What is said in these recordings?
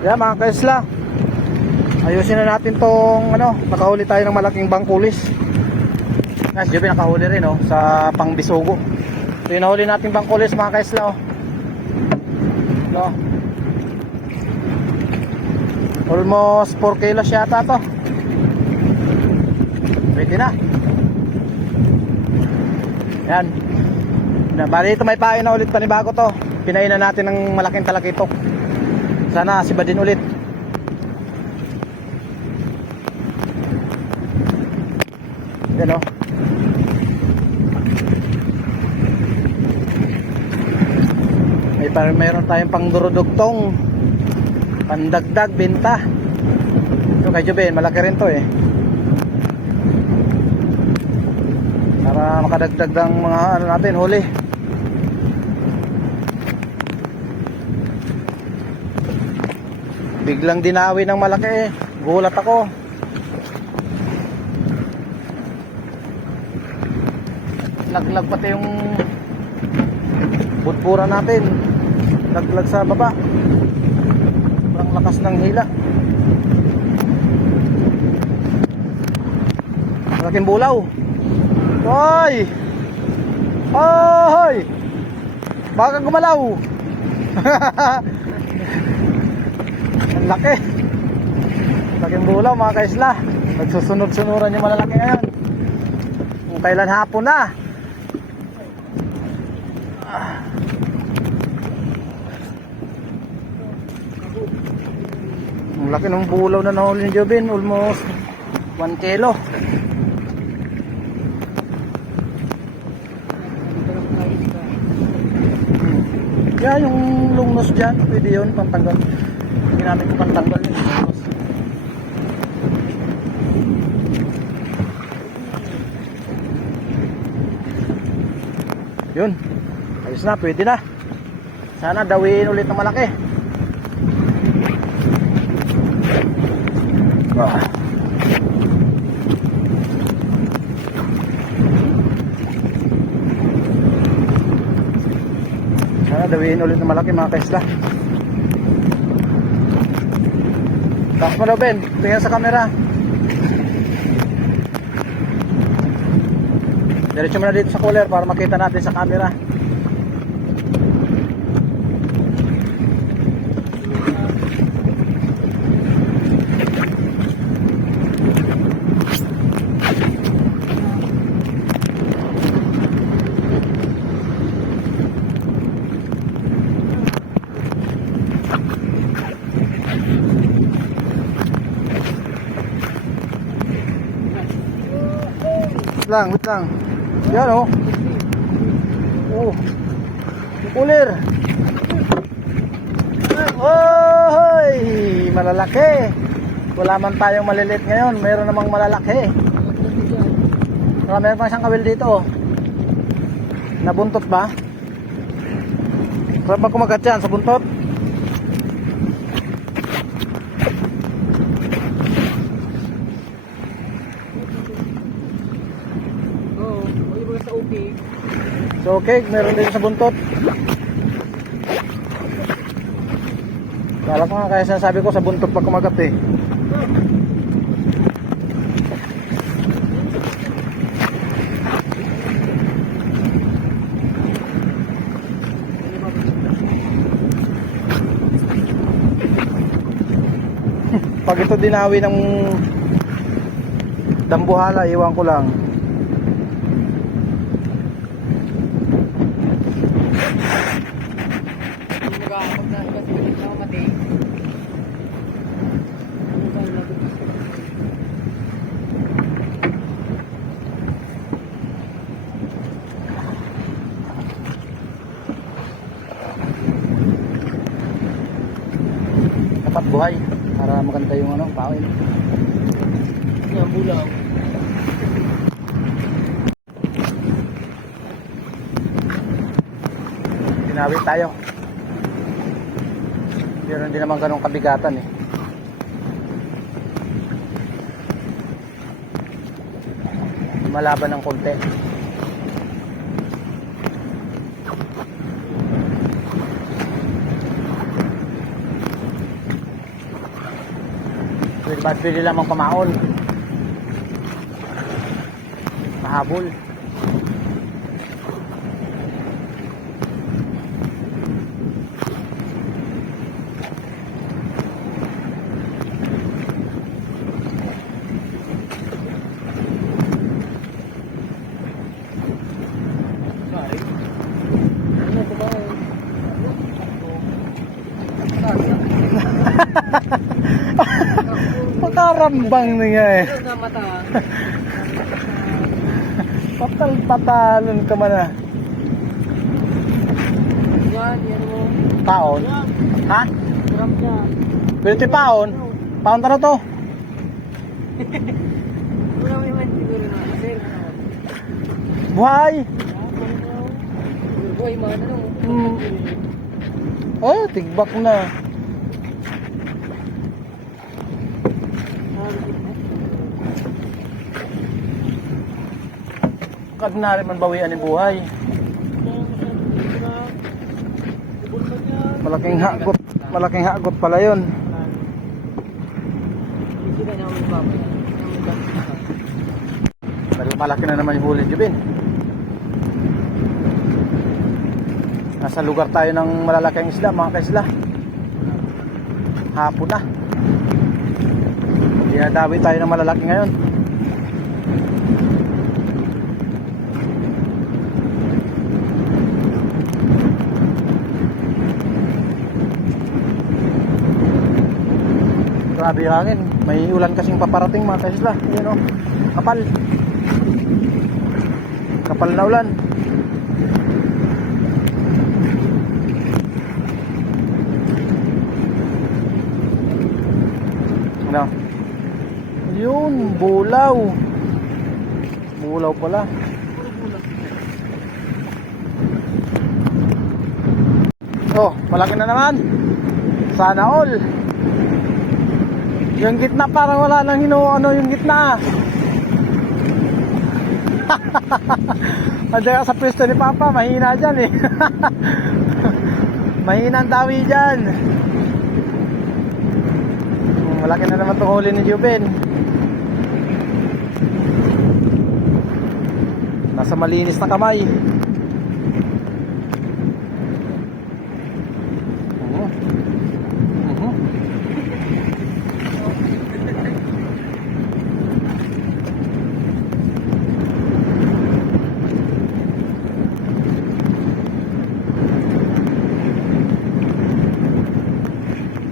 Yeah, mga kaisla, ayusin na natin tong ano, nakahuli tayo ng malaking bangkulis. Guys, Joby nakahuli rin oh, sa pangbisugo. Ito yung nahuli natin bangkulis mga kaisla oh. No. Almost 4 kilos yata to. Pwede na. Yan. Bali ito may pain na ulit panibago to. Pinain na natin ng malaking talakitok. Sana siba din ulit. Yan o. Mayroon tayong pangdurudugtong, pandagdag, benta. Ito kay Jubin, malaki rin to eh. Para makadagdag ng mga ano natin, huli. Biglang dinawi ng malaki eh. Gulat ako. Laglag pati yung butpura natin. Laglag sa baba. Sobrang lakas ng hila. Malaking bulaw. Hoy! Hoy! Baka gumalaw. Ang laki. Laking bulaw mga kaisla. Nagsusunod-sunuran yung malalaki ngayon. Kung kailan hapon na. Ang laki ng bulaw na nahuli ni Jobin. Almost 1 kilo. Yeah, yung lungnos dyan, pwede yun, pantanggal. Ginamit ko pantanggal yung lungnos. Yun, ayos na, pwede na. Sana dawin ulit ng malaki. Dawin ulit ng malaki mga kaisla. Tapos mo daw Ben, tingnan sa camera. Diretso mo na dito sa cooler para makita natin sa camera. Wait lang. Yan oh. Oh. Cooler. Oy, malalaki. Wala man tayong maliliit ngayon, meron namang malalaki. Meron pa isang kawil dito oh. Nabuntot ba? Sarap ba kumagat yan sa buntot? So okay, meron din sa buntot. Kala ko nga kaya sinasabi ko sa buntot pag kumagat eh. Pag ito dinawi ng dambuhala, iwan ko lang. Dapat buhay para maganda yung ano, pain. Yung bulaw. Tinawid tayo. Pero hindi naman ganun kabigatan eh. Malaban ng konti. Pwede lamang pamaon. Mahabol. Makarambang na nga eh. Patal-patalon ka man ah. Paon? Ha? 20 paon? Paon na to? Buhay! Buhay man ano? Oh, tigbak na. Kad na rin man bawian ng buhay. Malaking hagot pala yun. Malaki na naman yung huli, Jubin. Nasa lugar tayo ng malalaking isla, mga kaisla. Hapon na. Dinadawi tayo ng malalaki ngayon. Grabe yung hangin. May ulan kasing paparating, mga kaisla. Ayan o, kapal. Kapal na ulan. Ano? Yun, bulaw. Bulaw pala. Oh, malaki na naman. Sana all. Yung gitna parang wala nang ano yung gitna. Andiyan sa pwesto ni Papa, mahina dyan eh. Mahina ang dawi dyan. Malaki na naman itong huli ni Juben. Nasa malinis na kamay.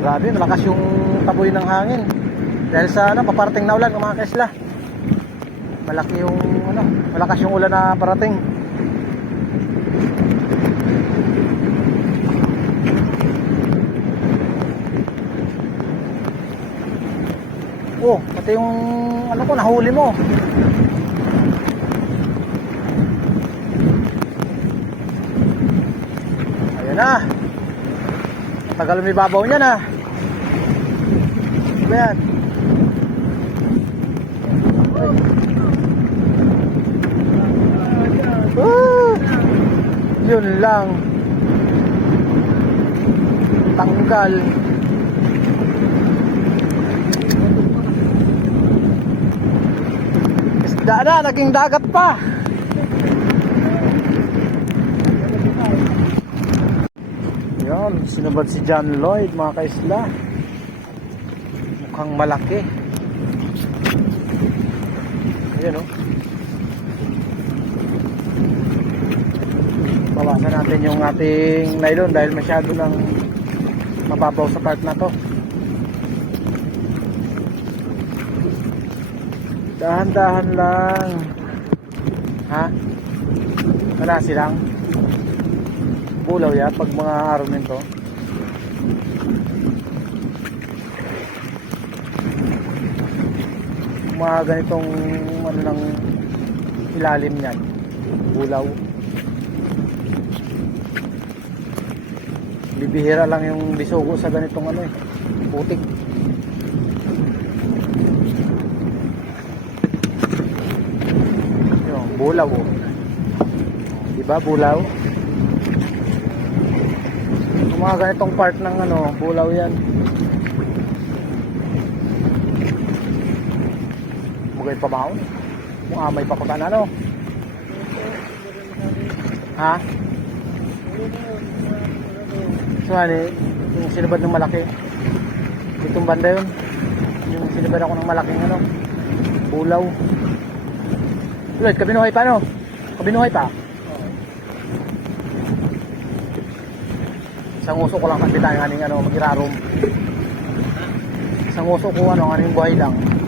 Grabe, malakas yung taboy ng hangin. Dahil sa paparating na ulan, mga kaisla. Malaki yung malakas yung ulan na parating. Oh, pati yung ko nahuli mo. Ayun na. Tagal umibabaw niya na. Ayan. Yun lang. Tanggal. Isda na, naging dagat pa. Yan, sinubad si John Lloyd, mga kaisla. Mukhang malaki. Ayan o. Bawasan natin yung ating nylon dahil masyado nang mababaw sa part na to. Dahan-dahan lang. Ha? Manasi lang. Bulaw ya pag mga araw nito. Mga ganitong ng ilalim niyan. Bulaw. Bibihira lang yung bisugo sa ganitong putik. Yung bulaw. Diba bulaw? Mga ganitong part ng bulaw yan. Bugay pa baon. Kung amay pa kutan ano. Ha? So ano, yung sinubad ng malaki. Itong banda yun. Yung sinubad ako ng malaking ano. Bulaw. Ulit, kabinuhay pa no? Kabinuhay pa. Isang uso ko lang kapitan ng aning ano, mag-irarom. Isang uso ko ano, ang aning buhay lang.